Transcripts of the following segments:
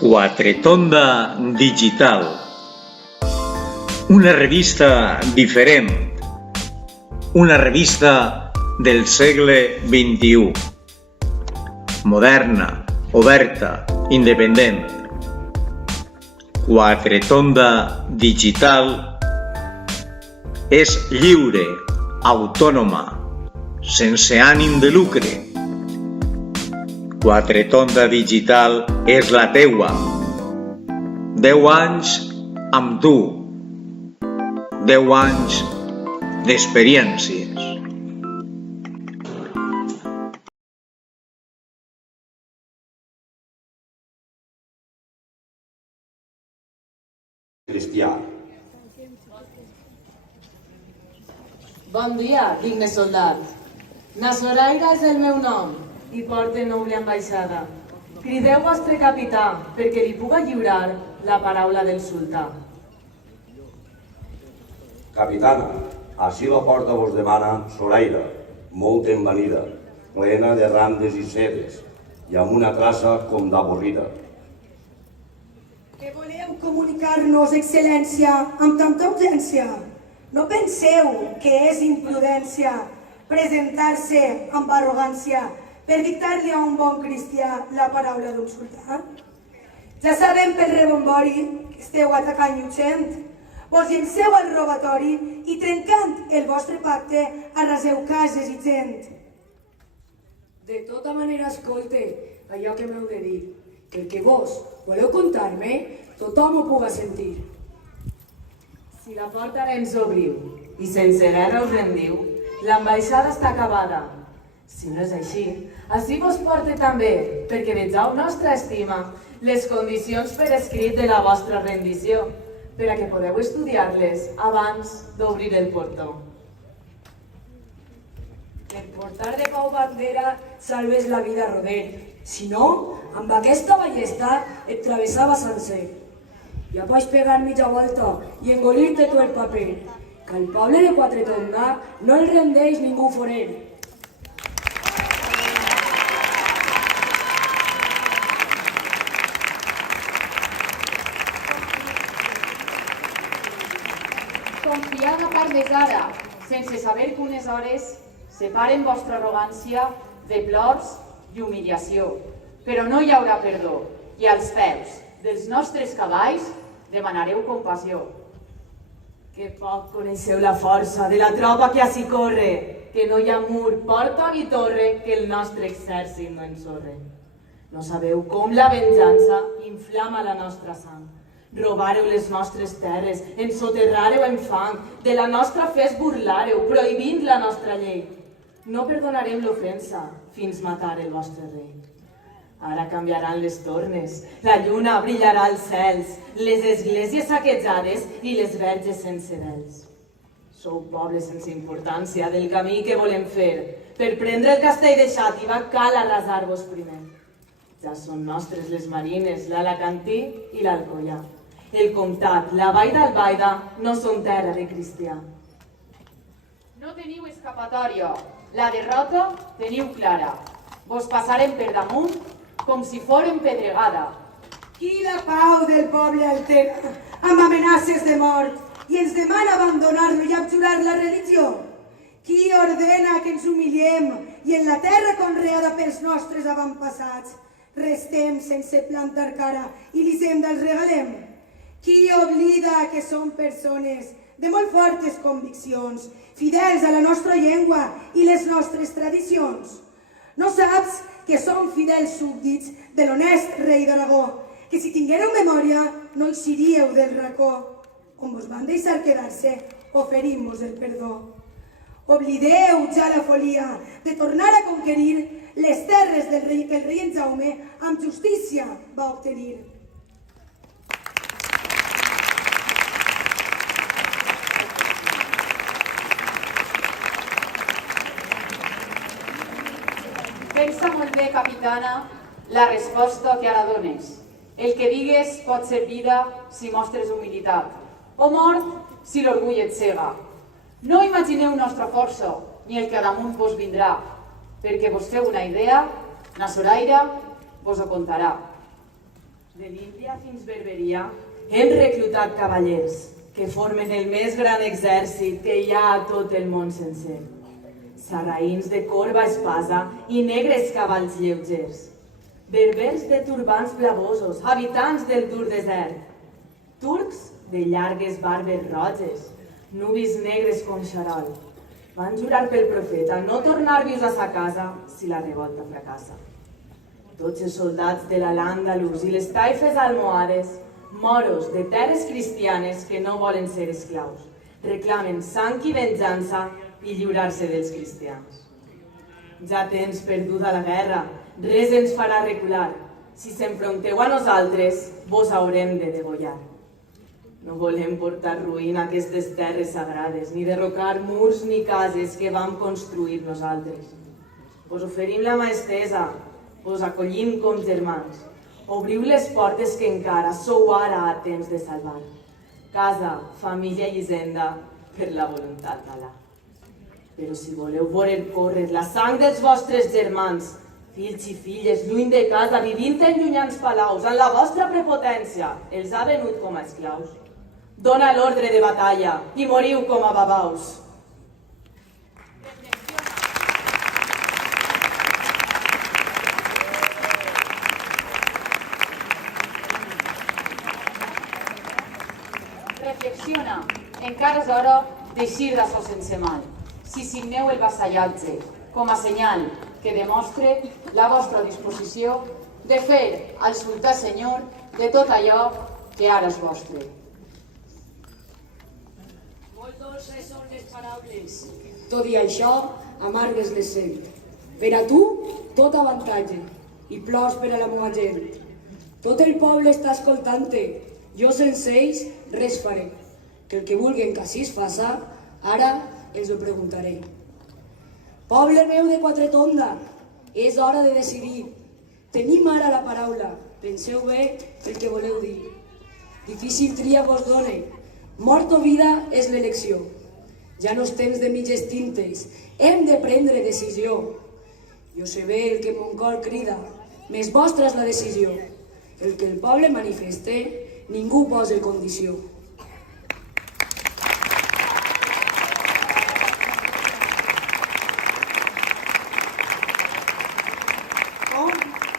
Quatretonda Digital, una revista diferent, una revista del segle XXI, moderna, oberta, independent. Quatretonda Digital és lliure, autònoma, sense ànim de lucre. Quatretonda Digital és la teua. 10 anys amb tu. 10 anys d'experiències. Cristià. Bon dia, digne soldat. Nasoraira és el meu nom i porte noble ambaixada. Crideu vostre capità perquè li puga lliurar la paraula del sultà. Capitana, així la porta vos demana Zoraira, molt envanida, plena de randes i sedes, i amb una traça com d'avorrida. Que voleu comunicar-nos, excel·lència, amb tanta urgència? No penseu que és imprudència presentar-se amb arrogància per dictar-li a un bon cristià la paraula d'un sultà? Ja sabem pel rebombori que esteu atacant Llutxent, vos llenceu al robatori i trencant el vostre pacte arraseu cases i gent. De tota manera, escolte allò que m'heu de dir, que el que vos voleu contar-me, tothom ho puga sentir. Si la porta ara ens obriu i sense guerra us rendiu, l'ambaixada està acabada. Si no és així, així vos porte també, perquè vegeu nostra estima les condicions per escrit de la vostra rendició, per a que podeu estudiar-les abans d'obrir el portó. Per portar de pau bandera salves la vida a roder. Si no, amb aquesta ballesta et travessava sencer. Ja pots pegar mitja volta i engolir-te tot el paper, que el poble de Quatretonda no el rendeix ningú forer. Confiada parmesada, sense saber que unes hores separen vostra arrogància de plors i humiliació. Però no hi haurà perdó, i als peus dels nostres cavalls demanareu compassió. Que poc coneixeu la força de la tropa que ací corre, que no hi ha mur, porta ni torre que el nostre exèrcit no ensorre. No sabeu com la venjança inflama la nostra sang. Robareu les nostres terres, ensoterrareu en fang, de la nostra fe es burlareu, prohibint la nostra llei. No perdonarem l'ofensa fins matar el vostre rei. Ara canviaran les tornes, la lluna brillarà als cels, les esglésies saquejades i les verges sense vels. Sou poble sense importància del camí que volem fer. Per prendre el castell de Xàtiva cal arrasar-vos primer. Ja són nostres les marines, l'Alacantí i l'Alcoià. El comtat, la vall d'Albaida no són terra de cristià. No teniu escapatòria, la derrota teniu clara. Vos passarem per damunt com si fórem pedregada. Qui la pau del poble altera amb amenaces de mort i ens demana abandonar-lo i abjurar la religió? Qui ordena que ens humillem i en la terra conreada pels nostres avantpassats restem sense plantar cara i l'hisenda els regalem? Qui oblida que som persones de molt fortes conviccions, fidels a la nostra llengua i les nostres tradicions? No saps que som fidels súbdits de l'honest rei d'Aragó, que si tinguéreu memòria no eixiríeu del racó, on vos van deixar quedar-se, oferim-vos el perdó. Oblideu ja la folia de tornar a conquerir les terres del rei que el rei en Jaume amb justícia va obtenir. Pensa molt bé, capitana, la resposta que ara dones. El que digues pot ser vida si mostres humilitat, o mort si l'orgull et cega. No imagineu nostra força, ni el que damunt vos vindrà, perquè vos feu una idea, na Zoraira vos ho contarà. De l'Índia fins Berberia hem reclutat cavallers que formen el més gran exèrcit que hi ha a tot el món sencer. Sarraïns de corba espasa i negres cavalls lleugers. Berbers de turbants blavosos, habitants del dur desert. Turcs de llargues barbes roges, nubis negres com xarol. Van jurar pel profeta no tornar vius a sa casa si la revolta fracassa. Tots els soldats de l'Al-Àndalus i les taifes almohades, moros de terres cristianes que no volen ser esclaus, reclamen sang i venjança i lliurar-se dels cristians. Ja tens perduda la guerra, res ens farà recular. Si s'enfronteu a nosaltres, vos haurem de degollar. No volem portar ruïna a aquestes terres sagrades, ni derrocar murs ni cases que vam construir nosaltres. Vos oferim la mà estesa, vos acollim com germans. Obriu les portes que encara sou ara a temps de salvar. Casa, família i hisenda, per la voluntat d'Allah. Però si voleu veure córrer la sang dels vostres germans, fills i filles, lluny de casa, vivint en llunyans palaus, en la vostra prepotència, els ha venut com a esclaus. Dona l'ordre de batalla i moriu com a babaus. Reflexiona, encara és hora d'eixir d'això sense mal. Si signeu el vassallatge com a senyal que demostre la vostra disposició de fer al sultà senyor de tot allò que ara és vostre. Molt dolces són les paraules, tot i això amargues les sent. Per a tu, tot avantatge, i plors per a la meva gent. Tot el poble està escoltant-te, jo sense ells res faré. Que el que vulguen que així es faça, ara els ho preguntaré. Poble meu de Quatretonda, és hora de decidir. Tenim ara la paraula, penseu bé el que voleu dir. Difícil tria vos done, mort o vida és l'elecció. Ja no és temps de mitges tintes, hem de prendre decisió. Jo sé bé el que mon cor crida, més vostra és la decisió. El que el poble manifeste, ningú posa condició.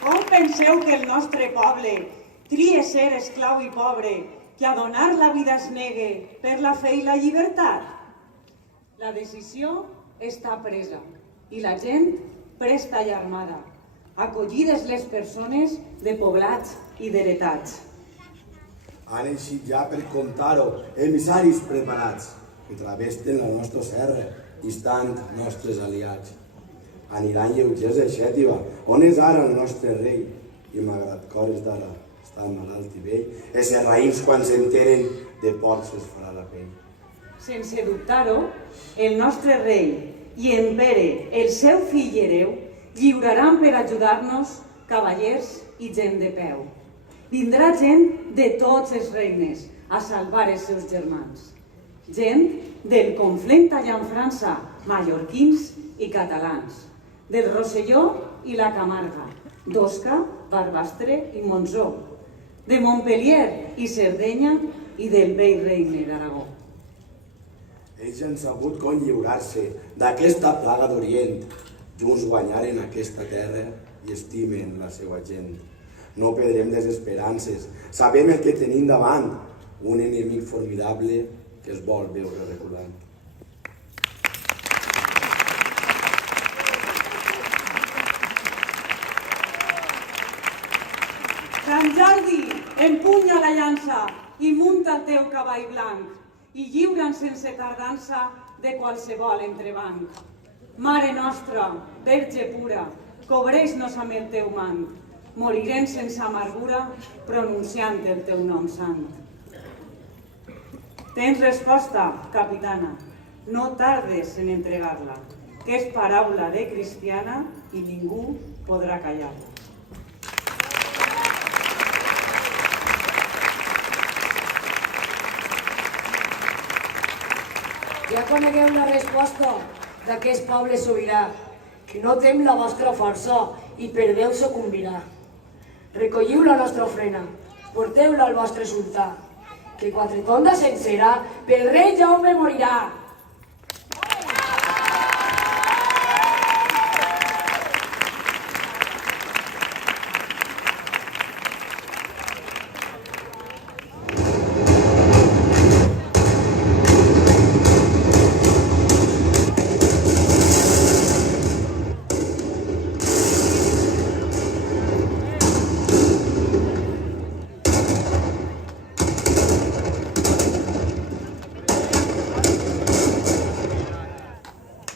Com penseu que el nostre poble trie ser esclau i pobre, que a donar la vida es negue per la fe i la llibertat? La decisió està presa i la gent presta i armada, acollides les persones de poblats i d'heretats. Han eixit ja per comptar-ho, emissaris preparats, que travesten la nostra serra i estan nostres aliats. Aniran lleugers de Xètiva, on és ara el nostre rei? I malgrat cores d'ara està malalt i vell, els serraïns quan s'enteren de porcs es farà la pell. Sense dubtar-ho, el nostre rei i en Pere, el seu fill i hereu, lliuraran per ajudar-nos cavallers i gent de peu. Vindrà gent de tots els regnes a salvar els seus germans. Gent del Conflent allà en França, mallorquins i catalans. Del Rosselló i la Camarga, d'Osca, Barbastre i Montsó. De Montpellier i Sardenya i del vell regne d'Aragó. Ells han sabut com lliurar-se d'aquesta plaga d'Orient. Junts guanyaren aquesta terra i estimen la seva gent. No perdrem les esperances. Sabem el que tenim davant, un enemic formidable que es vol veure reculant. Sant Jordi, empunya la llança i munta el teu cavall blanc i lliura'n sense tardança de qualsevol entrebanc. Mare nostra, Verge pura, cobreix-nos amb el teu mant. Morirem sense amargura pronunciant el teu nom sant. Tens resposta, capitana. No tardes en entregar-la, que és paraula de cristiana i ningú podrà callar-la. Ja conegueu la resposta d'aquest poble sobirà, que no tem la vostra força i per Déu sucumbirà. Recolliu la nostra ofrena, porteu-la al vostre sultà, que Quatretonda sencera pel rei Jaume morirà.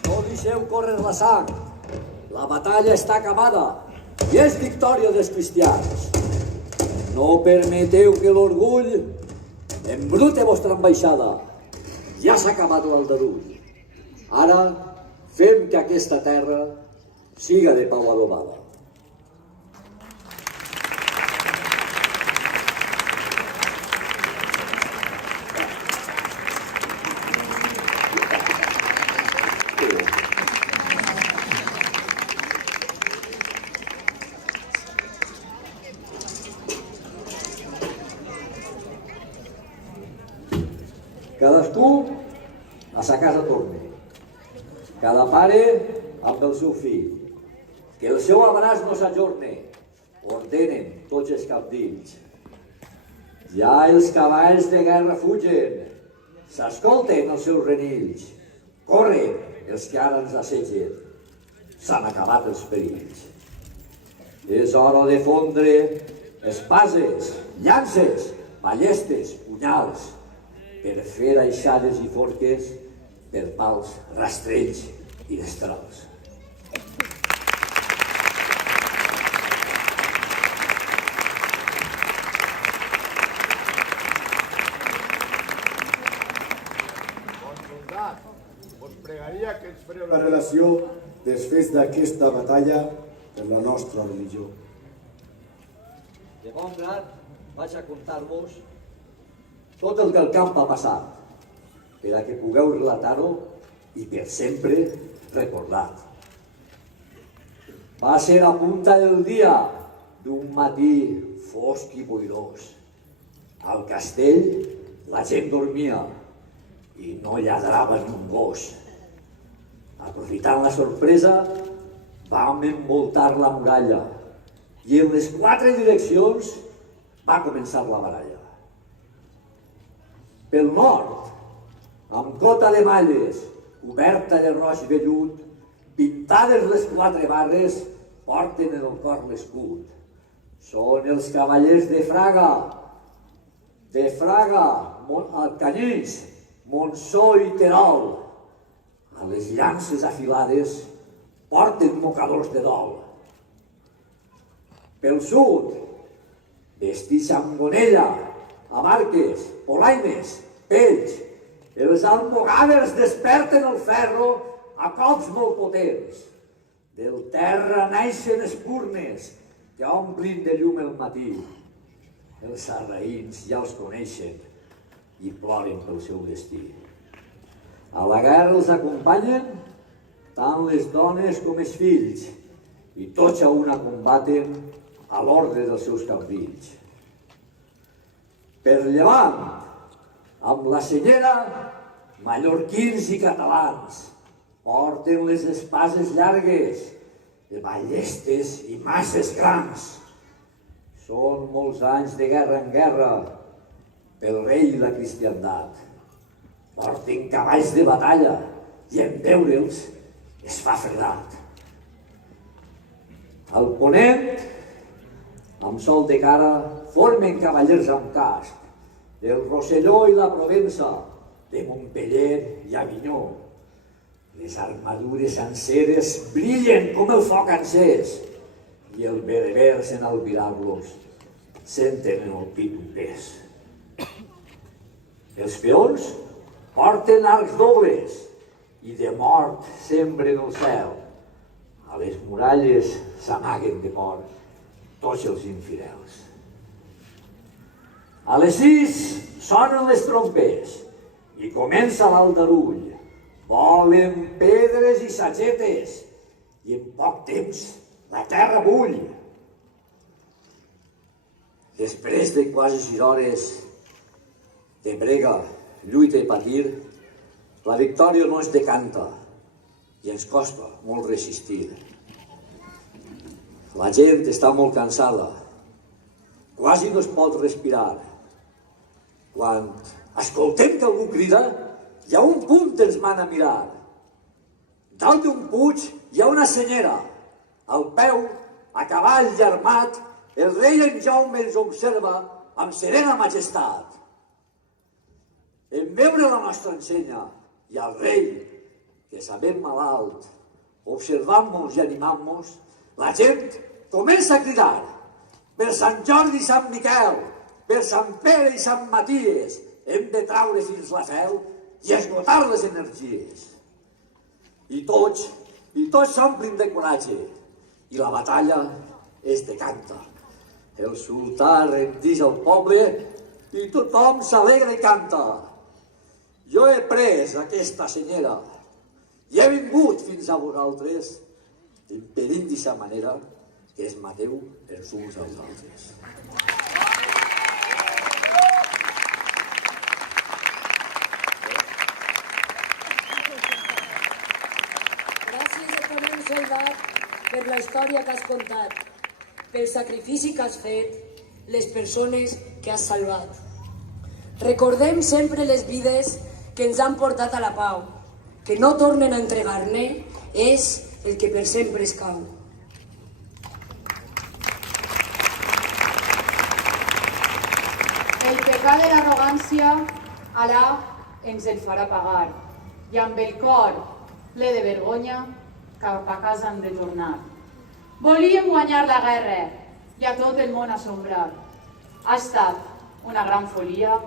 No deixeu córrer la sang. La batalla està acabada i és victòria dels cristians. No permeteu que l'orgull embrute vostra ambaixada. Ja s'ha acabat l'aldarull. Ara fem que aquesta terra siga de pau adobada. Cadascú a sa casa torne. Cada pare amb el seu fill. Que el seu abraç no s'ajorne. Ordenen tots els cabdills. Ja els cavalls de guerra fugen. S'escolten els seus renills. Corren els que ara ens assetgen. S'han acabat els perills. És hora de fondre espases, llances, ballestes, punyals, per fer aixades i forques per pals, rastrells i destrals. Soldat, us pregaria que ens fareu la relació dels fets d'aquesta batalla per la nostra religió. De bon grat vaig a contar-vos tot el que al camp ha passat, per a que pugueu relatar-ho i per sempre recordar. Va ser a punta del dia d'un matí fosc i boirós. Al castell la gent dormia i no lladrava ni un gos. Aprofitant la sorpresa, vam envoltar la muralla i en les 4 direccions va començar la baralla. Pel nord, amb cota de malles, coberta de roig vellut, pintades les 4 barres, porten en el cor l'escut. Són els cavallers de Fraga, Alcanyís, Montsó i Terol. A les llances afilades porten mocadors de dol. Pel sud, vestits amb gonella, amarques, polaines, pells, els almogàvers desperten el ferro a cops molt potents. Del terra naixen espurnes que omplin de llum el matí. Els sarraïns ja els coneixen i ploren pel seu destí. A la guerra els acompanyen tant les dones com els fills i tots a una combaten a l'ordre dels seus cabdills. Per llevant, amb la senyera, mallorquins i catalans, porten les espases llargues, de ballestes i masses grans. Són molts anys de guerra en guerra, pel rei i la cristiandat. Porten cavalls de batalla i en veure'ls es fa fredat. Al ponent, amb sol de cara, formen cavallers amb casc, del Rosselló i la Provença, de Montpeller i Avinyó. Les armadures senceres brillen com el foc encès i el berebers en albirar-los senten en el pit un pes. Els peons porten arcs dobles i de mort sembren el cel. A les muralles s'amaguen de por tots els infidels. A les 6 sonen les trompes i comença l'aldarull. Volen pedres i sagetes i en poc temps la terra bull. després de quasi 6 hores de brega, lluita i patir, la victòria no es decanta i ens costa molt resistir. La gent està molt cansada, quasi no es pot respirar. Quan escoltem que algú crida, hi ha un punt que ens mana a mirar. Dalt d'un puig hi ha una senyera. Al peu, a cavall i armat, el rei en Jaume ens observa amb serena majestat. En veure la nostra ensenya i al rei, que sabem malalt, observant-nos i animant-nos, la gent comença a cridar per Sant Jordi i Sant Miquel, per Sant Pere i Sant Maties, hem de traure fins la fel i esgotar les energies. I tots s'omplin de coratge i la batalla es decanta. El sultà rendix al poble i tothom s'alegra i canta. Jo he pres aquesta senyera i he vingut fins a vosaltres impedint d'aquesta manera que es mateu els uns als altres. Gràcies a tu, soldat, per la història que has contat, pel sacrifici que has fet, les persones que has salvat. Recordem sempre les vides que ens han portat a la pau, que no tornen a entregar-ne, és el que per sempre es cau. El pecat de l'arrogància, Alà ens el farà pagar, i amb el cor ple de vergonya cap a casa hem de tornar. Volíem guanyar la guerra i a tot el món assombrar. Ha estat una gran folia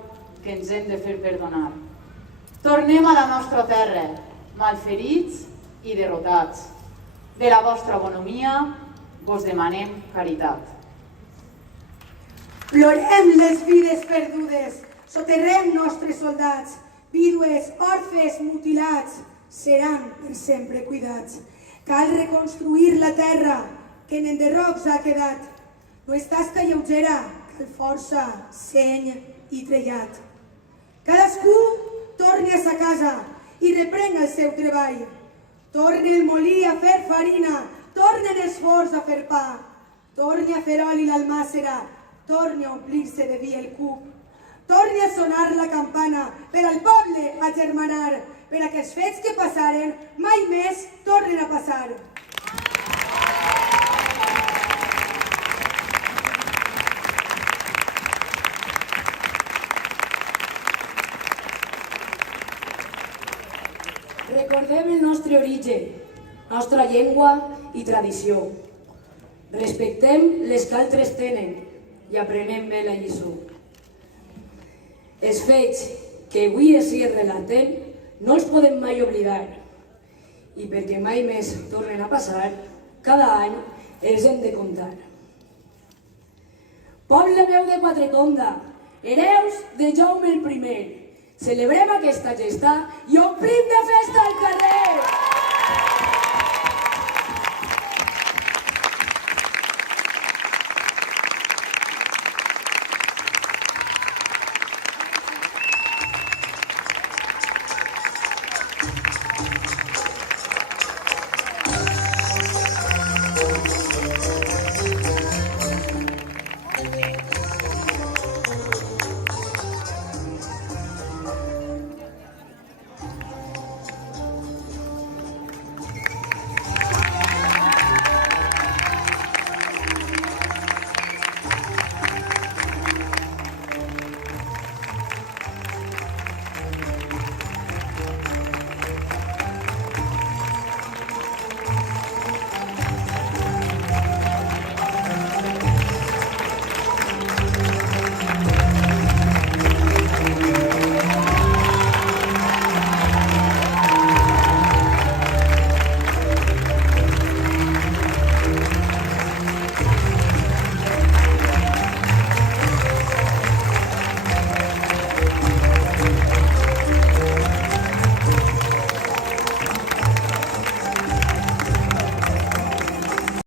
que ens hem de fer perdonar. Tornem a la nostra terra, malferits i derrotats. De la vostra bonomia vos demanem caritat. Plorem les vides perdudes, soterrem nostres soldats, vídues, orfes, mutilats, seran per sempre cuidats. Cal reconstruir la terra que en enderrocs ha quedat. No és tasca lleugera, cal força, seny i trellat. Cadascú torni a sa casa i reprenga el seu treball. Torni el molí a fer farina, tornen els forns a fer pa, torni a fer oli l'almàssera, torni a omplir-se de vi el cup, torni a sonar la campana per al poble agermanar, per a que els fets que passaren mai més tornen a passar. Recordem el nostre origen, nostra llengua i tradició. Respectem les que altres tenen i aprenem bé la lliçó. Els fets que avui així relatem no els podem mai oblidar i perquè mai més tornen a passar, cada any els hem de contar. Poble meu de Quatretonda, hereus de Jaume el I, celebrem aquesta gesta i omplim de festa al carrer!